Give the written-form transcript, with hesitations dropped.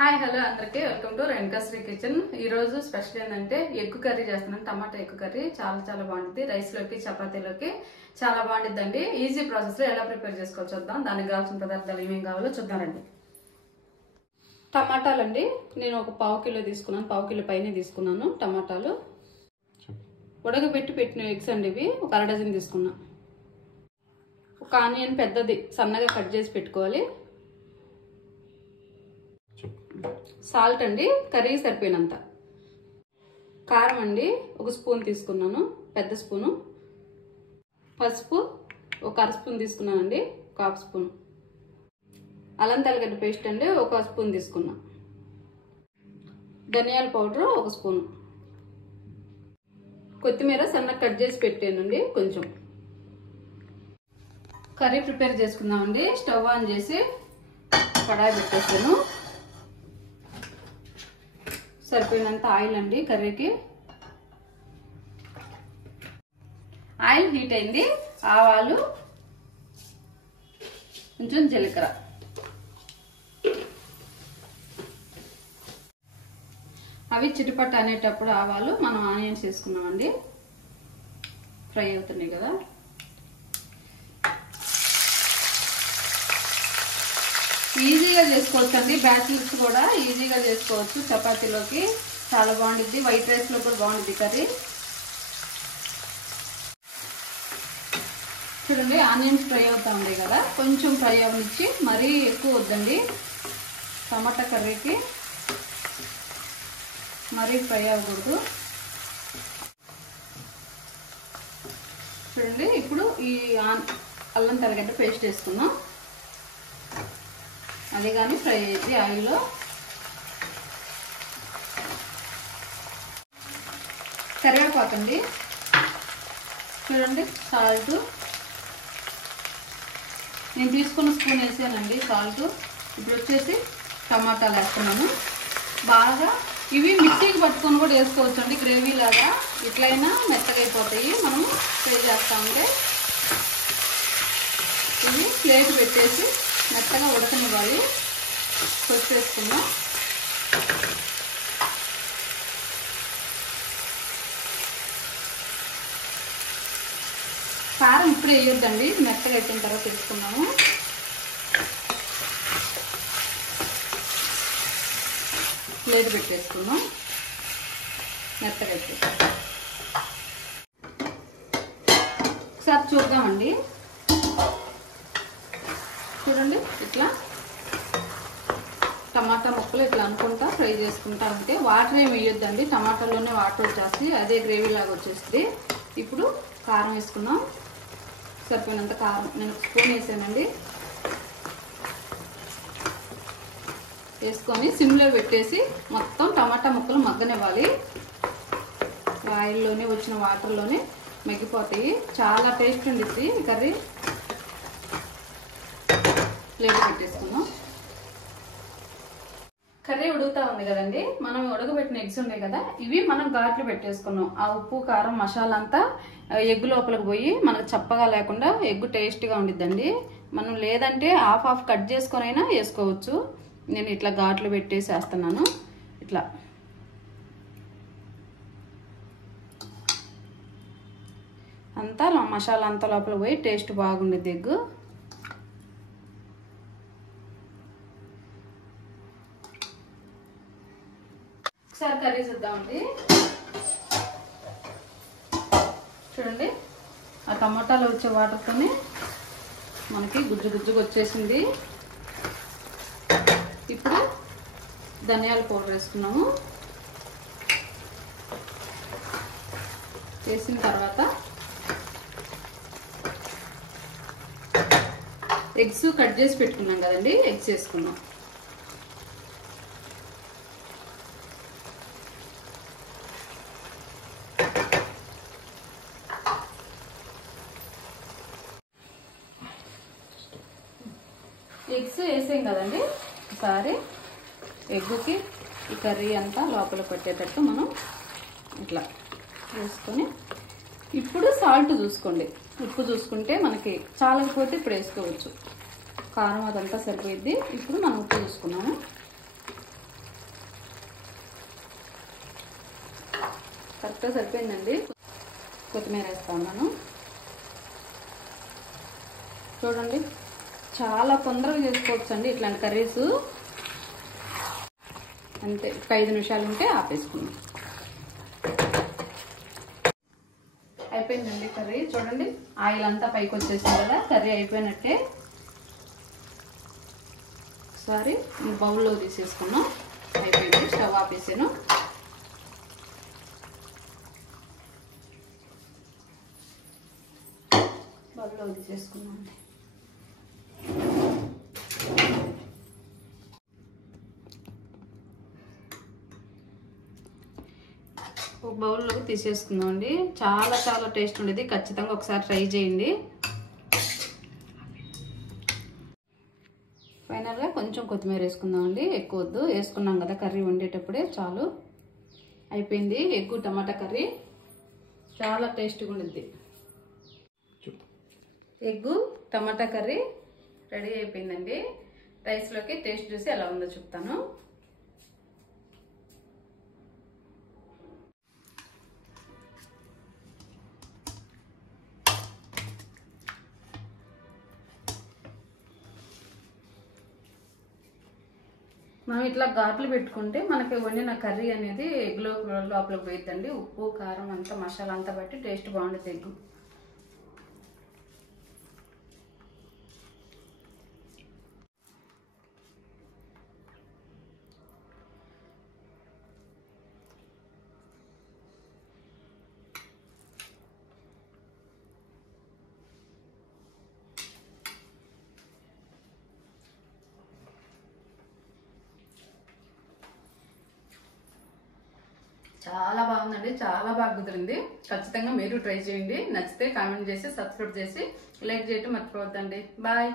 Hi hello అందరికీ welcome to రేణుకాశ్రీ kitchen. ఈ రోజు స్పెషల్ ఏంటంటే ఎగ్ కర్రీ చేస్తున్నాను. టమాటా ఎగ్ కర్రీ చాలా బాగుంటుంది. రైస్ లోకి చపాతీలోకి చాలా బాగుంటుందండి. ఈజీ ప్రాసెస్ లో ఎలా ప్రిపేర్ చేసుకోవాలో చూద్దాం. దానికి కావాల్సిన పదార్థాలు ఏమేమి కావాలో చూద్దామండి. టమాటాలు అండి, నేను ఒక పావు కిలో తీసుకున్నాను, పావు కిలో పైన తీసుకున్నాను టమాటాలు. ఉడకబెట్టి పెట్టిన ఎగ్స్ అండి, ఇవి ఒక అర డజన్ తీసుకున్నా. ఒక ఆనియన్ పెద్దది సన్నగా కట్ చేసి పెట్టుకోవాలి. సాల్ట్ అండి, కర్రీ సరిపోయినంత. కారం అండి, ఒక స్పూన్ తీసుకున్నాను, పెద్ద స్పూను. పసుపు ఒక అర స్పూన్ తీసుకున్నానండి, ఒక హాఫ్ స్పూన్. అల్లం తెల్లగడ్డ పేస్ట్ అండి, ఒక స్పూన్ తీసుకున్నా. ధనియాల పౌడర్ ఒక స్పూన్. కొత్తిమీర సన్నగా కట్ చేసి పెట్టానండి కొంచెం. కర్రీ ప్రిపేర్ చేసుకుందామండి. స్టవ్ ఆన్ చేసి కడాయి పెట్టేస్తాను. సరిపోయినంత ఆయిల్ అండి కర్రీకి. ఆయిల్ హీట్ అయింది. ఆవాలు, కొంచెం జీలకర్ర. అవి చిటిపట్ట అనేటప్పుడు ఆవాలు మనం ఆనియన్స్ వేసుకున్నామండి. ఫ్రై అవుతున్నాయి కదా. ఈజీగా చేసుకోవచ్చు అండి, బ్యాచిలర్స్ కూడా ఈజీగా చేసుకోవచ్చు. చపాతీలోకి చాలా బాగుంటుంది, వైట్ రైస్ లో కూడా బాగుంటుంది కర్రీ. చూడండి, ఆనియన్స్ ఫ్రై అవుతా ఉంది కదా, కొంచెం ఫ్రై అవనిచ్చి, మరీ ఎక్కువ వద్దండి టమాటా కర్రీకి, మరీ ఫ్రై అవ్వకూడదు. చూడండి, ఇప్పుడు ఈ అల్లం తెల్లగడ్డ పేస్ట్ వేసుకుందాం. అది కానీ ఫ్రై అయ్యింది ఆయిల్లో. కరివేపాకండి, చూడండి, సాల్ట్ నేను తీసుకున్న స్పూన్ వేసానండి సాల్ట్. ఇప్పుడు వచ్చేసి టమాటాలు వేస్తున్నాను. బాగా ఇవి మిక్సీకి పట్టుకొని కూడా వేసుకోవచ్చు అండి, గ్రేవీ లాగా. ఇట్లయినా మెత్తగా అయిపోతాయి. మనం ఫ్రై చేస్తా ఉంటే ఇవి ప్లేట్ పెట్టేసి మెత్తగా ఉడకనివ్వాలి. పసుపు వేసుకుందాం. కారం ఇప్పుడు వేయొద్దండి, మెత్తగా అయిపోయిన తర్వాత వేసుకున్నాము. ప్లేట్ పెట్టేసుకుందాం, మెత్తగా అయిపోయింది. ఒకసారి చూద్దామండి. చూడండి, ఇట్లా టమాటా ముక్కలు ఇట్లా అనుకుంటా ఫ్రై చేసుకుంటా ఉంటే వాటర్ ఏమి వేయొద్దండి, టమాటాలోనే వాటర్ వచ్చేసి అదే గ్రేవీ లాగా వచ్చేస్తుంది. ఇప్పుడు కారం వేసుకున్నాం. సరిపోయినంత కారం నేను స్పూన్ వేసానండి. వేసుకొని సిమ్లో పెట్టేసి మొత్తం టమాటా ముక్కలు మగ్గనివ్వాలి. ఆయిల్లోనే వచ్చిన వాటర్లోనే మగ్గిపోతాయి. చాలా టేస్ట్ ఉండిద్ది కర్రీ. ప్లేట్ పెట్టేసుకుందాం. కర్రీ ఉడుకుతా ఉంది కదండి, మనం ఉడకబెట్టిన ఎగ్స్ ఉన్నాయి కదా, ఇవి మనం ఘాట్లు పెట్టేసుకున్నాం. ఆ ఉప్పు కారం మసాలా అంతా ఎగ్ లోపలికి పోయి మనకు చప్పగా లేకుండా ఎగ్ టేస్ట్గా ఉండిద్దండి. మనం లేదంటే హాఫ్ కట్ చేసుకొని అయినా వేసుకోవచ్చు. నేను ఇట్లా ఘాట్లు పెట్టేసి వేస్తున్నాను. ఇట్లా అంతా మసాలా అంతా లోపలికి పోయి టేస్ట్ బాగుండిద్ది ఎగ్. ఒకసారి కర్రీ చూద్దామండి. చూడండి, ఆ టమాటాలు వచ్చే వాటర్తోనే మనకి గుజ్జుగా వచ్చేసింది. ఇప్పుడు ధనియాల పౌడర్ వేసుకున్నాము. వేసిన తర్వాత ఎగ్స్ కట్ చేసి పెట్టుకున్నాం కదండి, ఎగ్స్ వేసుకున్నాం. ఎగ్స్ వేసాం కదండి, ఒకసారి ఎగ్గుకి ఈ కర్రీ అంతా లోపల పట్టేటట్టు మనం ఇట్లా వేసుకొని, ఇప్పుడు సాల్ట్ చూసుకోండి. ఉప్పు చూసుకుంటే మనకి చాలకపోతే ఇప్పుడు వేసుకోవచ్చు. కారం అదంతా సరిపోయిద్ది. ఇప్పుడు మనం ఉప్పు చూసుకున్నాము. కరెక్ట్గా సరిపోయిందండి. కొత్తిమీర వేస్తా ఉన్నాను. చూడండి, చాలా తొందరగా చేసుకోవచ్చు అండి ఇట్లాంటి కర్రీస్. అంతే, ఒక 5 నిమిషాలు ఉంటే ఆపేసుకున్నాం. అయిపోయిందండి కర్రీ. చూడండి, ఆయిల్ అంతా పైకి వచ్చేసింది కదా, కర్రీ అయిపోయినట్టే. ఒకసారి ఈ బౌల్లో తీసేసుకున్నాం. అయిపోయింది, స్టవ్ ఆపేసాను. బౌల్లో తీసేసుకున్నాం. ఒక బౌల్లోకి తీసేసుకుందాం అండి. చాలా చాలా టేస్ట్ ఉండేది, ఖచ్చితంగా ఒకసారి ట్రై చేయండి. ఫైనల్గా కొంచెం కొత్తిమీర వేసుకుందాం అండి, ఎక్కువ వద్దు. వేసుకున్నాం కదా కర్రీ వండేటప్పుడే, చాలు. అయిపోయింది ఎగ్గు టమాటా కర్రీ. చాలా టేస్ట్గా ఉండిద్ది. ఎగ్గు టమాటా కర్రీ రెడీ అయిపోయిందండి. రైస్లోకి టేస్ట్ చూసి ఎలా ఉందో చెప్తాను. మనం ఇట్లా ఘాట్లు పెట్టుకుంటే మనకి వండిన కర్రీ అనేది ఎగ్లో లోపలికి పోయిద్దండి. ఉప్పు కారం అంతా మసాలా అంతా బట్టి టేస్ట్ బాగుంటుంది ఎగ్గు. చాలా బాగుందండి, చాలా బాగా కుదిరింది. ఖచ్చితంగా మీరు ట్రై చేయండి. నచ్చితే కామెంట్ చేసి సబ్స్క్రైబ్ చేసి లైక్ చేయటం మర్చిపోవద్దండి. బాయ్.